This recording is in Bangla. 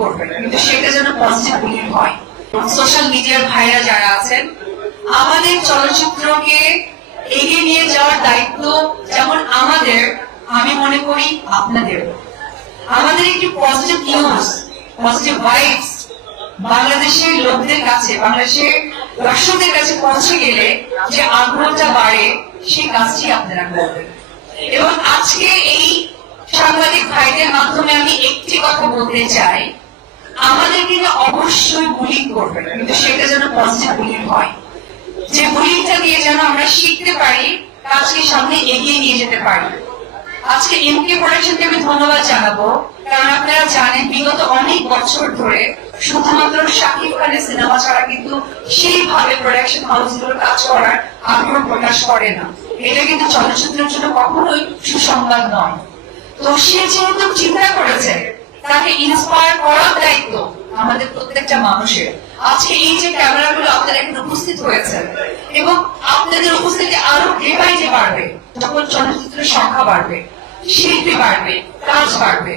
করবে। কিন্তু সেটা যেন পজিটিভ বুলিং হয় সোশ্যাল মিডিয়ার ভাইরা যারা আছেন, আমাদের চলচ্চিত্রকে এগিয়ে নিয়ে যাওয়ার দায়িত্ব যেমন আমাদের, আমি মনে করি আপনাদের। আমাদের একটি পজিটিভ নিউজ পজিটিভ ভাইবস বাংলাদেশের লোকদের কাছে বাংলাদেশের দর্শকদের কাছে পৌঁছে গেলে যে আগ্রহটা বাড়ে, সেই কাজটি আপনারা করবেন। এবং আজকে এই সাংবাদিক ভাইদের মাধ্যমে আমি একটি কথা বলতে চাই। আমাদের কিন্তু অবশ্যই বুলিং করবে, কিন্তু সেটা যেন পজিটিভ বুলিং হয়। যে বুলিংটা দিয়ে যেন আমরা শিখতে পারি, কাজকে সামনে এগিয়ে নিয়ে যেতে পারি। আজকে এমকে প্রোডাকশনকে আমি ধন্যবাদ জানাব, কারণ আপনারা জানেন, বিগত অনেক বছর ধরে শুধুমাত্র শাকিব খানের সিনেমা ছাড়া কিন্তু সেইভাবে প্রোডাকশন হাউসগুলো কাজ করার আগ্রহ প্রকাশ করে না। এটা কিন্তু চলচ্চিত্রের জন্য কখনোই সুসংবাদ নয়। তো সে যেহেতু চিন্তা করেছে তাকে ইন্সপায়ার করার দায়িত্ব আমাদের প্রত্যেকটা মানুষের। আজকে এই যে ক্যামেরা গুলো আপনারা এখানে উপস্থিত হয়েছেন, এবং আপনাদের উপস্থিতি আরও ডে যে বাড়বে যখন চলচ্চিত্রের সংখ্যা বাড়বে, শিল্পী বাড়বে, কাজ বাড়বে।